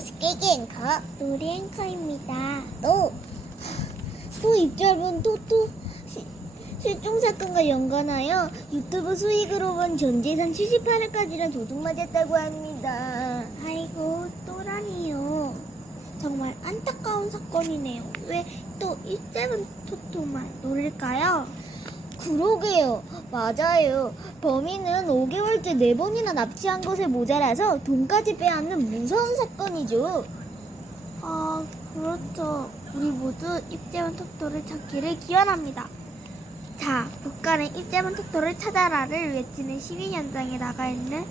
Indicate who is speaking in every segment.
Speaker 1: 뉴스 깨기 앵커
Speaker 2: 노리 앵커입니다.
Speaker 1: 또, 또 입짧은 토토 시- 실종 사건과 연관하여 유튜브 수익으로 번전 재산 78억까지나 도둑맞았다고 합니다.
Speaker 2: 아이고 또라니요. 정말 안타까운 사건이네요. 왜또 일제분 토토만 노릴까요?
Speaker 1: 그러게요. 맞아요. 범인은 5개월째 4번이나 납치한 것에 모자라서 돈까지 빼앗는 무서운 사건이죠.
Speaker 2: 아 그렇죠. 우리 모두 입재원 토토를 찾기를 기원합니다. 자, 국가는 입재원 토토를 찾아라를 외치는 시위 현장에 나가 있는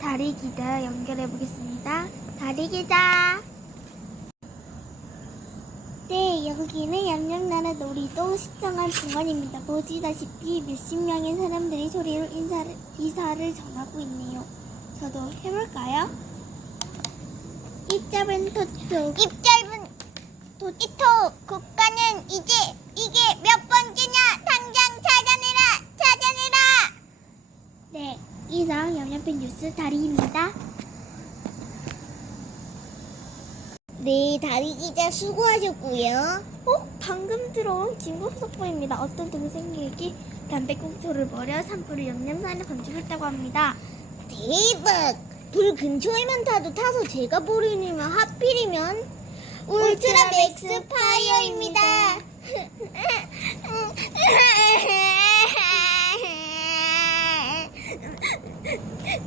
Speaker 2: 다리 기자 연결해 보겠습니다. 다리 기자. 네, 여기는 양양나라 놀이동 시청한 중간입니다. 보시다시피 몇십 명의 사람들이 소리로 인사를, 이사를 전하고 있네요. 저도 해볼까요? 입잡은 토토.
Speaker 1: 입 짧은 도티토 국가는 이제 이게 몇 번째냐 당장 찾아내라 찾아내라
Speaker 2: 네, 이상 영양팬 뉴스 다리입니다.
Speaker 1: 네 다리 기자 수고하셨고요
Speaker 2: 어? 방금 들어온 긴급 속보입니다. 어떤 동생에게 담배꽁초를 버려 산불을 영양산에 건축했다고 합니다.
Speaker 1: 대박 불 근처에만 타도 타서 제가 버리면 하필이면 울트라 맥스 파이어입니다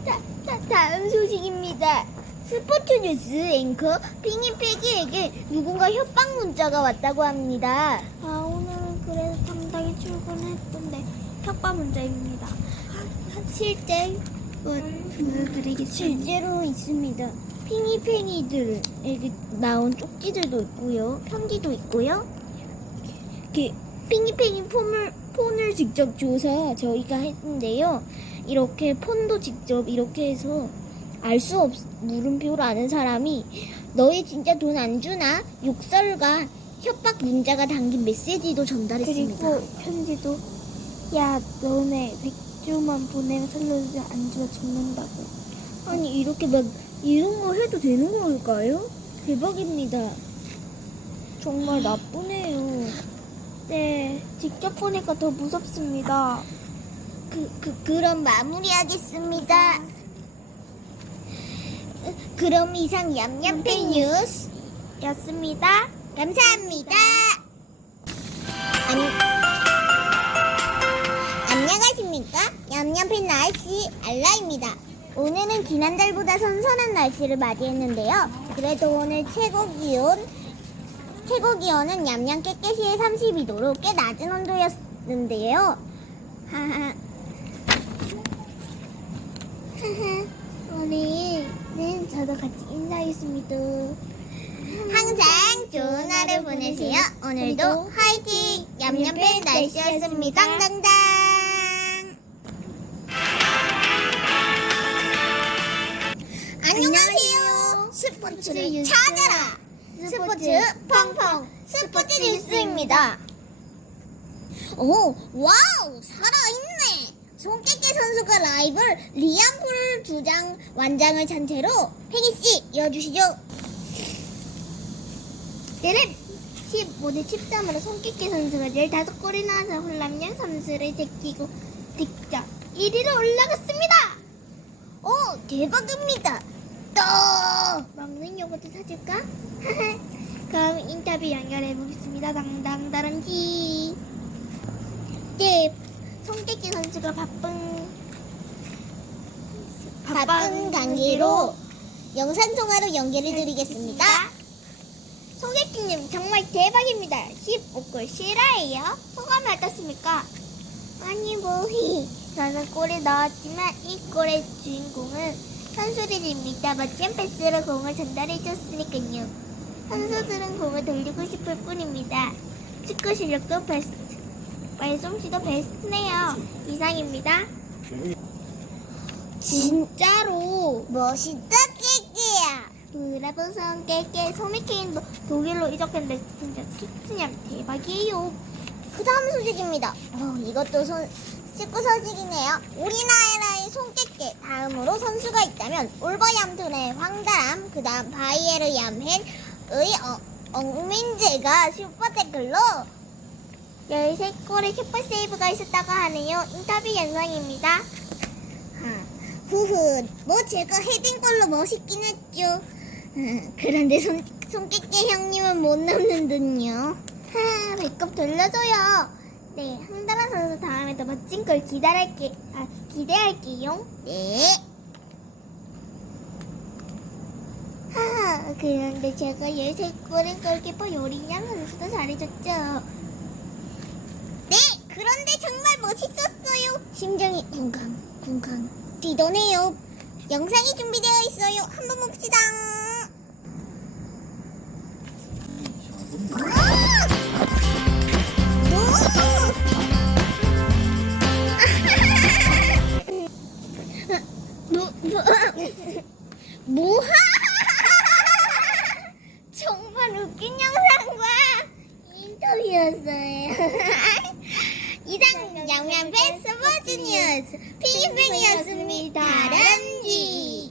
Speaker 1: 다, 다, 다음 소식입니다. 스포츠 뉴스 앵커 핑이패기에게 누군가 협박 문자가 왔다고 합니다.
Speaker 2: 아, 오늘은 그래서 당당히 출근했던데 협박 문자입니다. 아, 실제 뭐 보여드리겠습니다.
Speaker 1: 실제로 있습니다. 핑이팽이들에게 나온 쪽지들도 있고요. 편지도 있고요. 이렇게 핑이팽이 폰을, 폰을 직접 줘서 저희가 했는데요. 이렇게 폰도 직접 이렇게 해서 알 수 없, 물음표로 아는 사람이 너희 진짜 돈 안 주나? 욕설과 협박 문자가 담긴 메시지도 전달했습니다.
Speaker 2: 그리고 편지도 야 너네 백주만 보내면 살려주지 안 주면 죽는다고.
Speaker 1: 아니 이렇게 막 이런 거 해도 되는 걸까요? 대박입니다. 정말 나쁘네요.
Speaker 2: 네, 직접 보니까 더 무섭습니다.
Speaker 1: 그, 그 그럼 마무리하겠습니다. 그럼 이상 얌얌팬 뉴스
Speaker 2: 였습니다.
Speaker 1: 감사합니다. 안, 안녕하십니까? 얌얌팬 날씨 알라입니다. 오늘은 지난달보다 선선한 날씨를 맞이했는데요. 그래도 오늘 최고 기온 최고 기온은 얌얌 깨깨시의 32도로 꽤 낮은 온도였는데요. 하하. 하하.
Speaker 2: 저도 같이 인사하겠습니다.
Speaker 1: 항상 좋은 하루 보내세요. 오늘도 화이팅! 얌얌팬 날씨였습니다. 당당당! 안녕하세요. 스포츠를 찾아라. 스포츠 펑펑 스포츠 뉴스입니다. 오, 와우, 살아있네. 손깨깨 선수가 라이벌 리안풀 주장 완장을 찬 채로 팽이 씨 이어주시죠.
Speaker 2: 내는 15대 13으로 손기기 선수가 15골이 나와서 홀람양 선수를 제끼고 직접 1위로 올라갔습니다.
Speaker 1: 오, 대박입니다. 또
Speaker 2: 먹는 요거트 사줄까? 그럼 인터뷰 연결해 보겠습니다. 당당 다람쥐. 네, 손기기 선수가 바쁜
Speaker 1: 바쁜 관계로 영상 통화로 연결해 드리겠습니다.
Speaker 2: 소개팅님 정말 대박입니다. 15골 실화예요? 소감이 어떻습니까? 아니 뭐 저는 골에 넣었지만 이 골의 주인공은 선수들입니다. 멋진 패스로 공을 전달해 줬으니까요. 선수들은 공을 돌리고 싶을 뿐입니다. 축구 실력도 베스트, 말솜씨도 베스트네요. 이상입니다. 진짜로
Speaker 1: 멋있다, 깨깨야.
Speaker 2: 브라보성 깨깨 소미케인도 독일로 이적했는데 진짜 키트냥 대박이에요.
Speaker 1: 그 다음 소식입니다. 어, 이것도 손, 축구 소식이네요. 우리나라의 손깨깨 다음 다음으로 선수가 있다면 올버얌튼의 황다람, 그 다음 바이에르 얌헨의 어, 엉민재가 슈퍼태클로
Speaker 2: 13골의 슈퍼 세이브가 있었다고 하네요. 인터뷰 영상입니다.
Speaker 1: 아, 후후, 뭐 제가 헤딩 걸로 멋있긴 했죠. 음, 그런데 손, 손깨깨 형님은 못 넘는 듯요.
Speaker 2: 하, 배꼽 돌려줘요. 네, 황다라 선수 다음에 더 멋진 걸 기다릴게, 아, 기대할게요.
Speaker 1: 네.
Speaker 2: 하, 그런데 제가 13골의 골키퍼 요리냥 선수도 잘해줬죠.
Speaker 1: 네, 그런데 정말 멋있었어요. 심장이 쿵쾅, 쿵쾅 뛰더네요. 영상이 준비되어 있어요. 한번 봅시다. 뭐, 뭐, 뭐하? 정말 웃긴 영상과 인터뷰였어요. 이상 양양 팬스 버즈 뉴스 피기뱅이었습니다. 런지.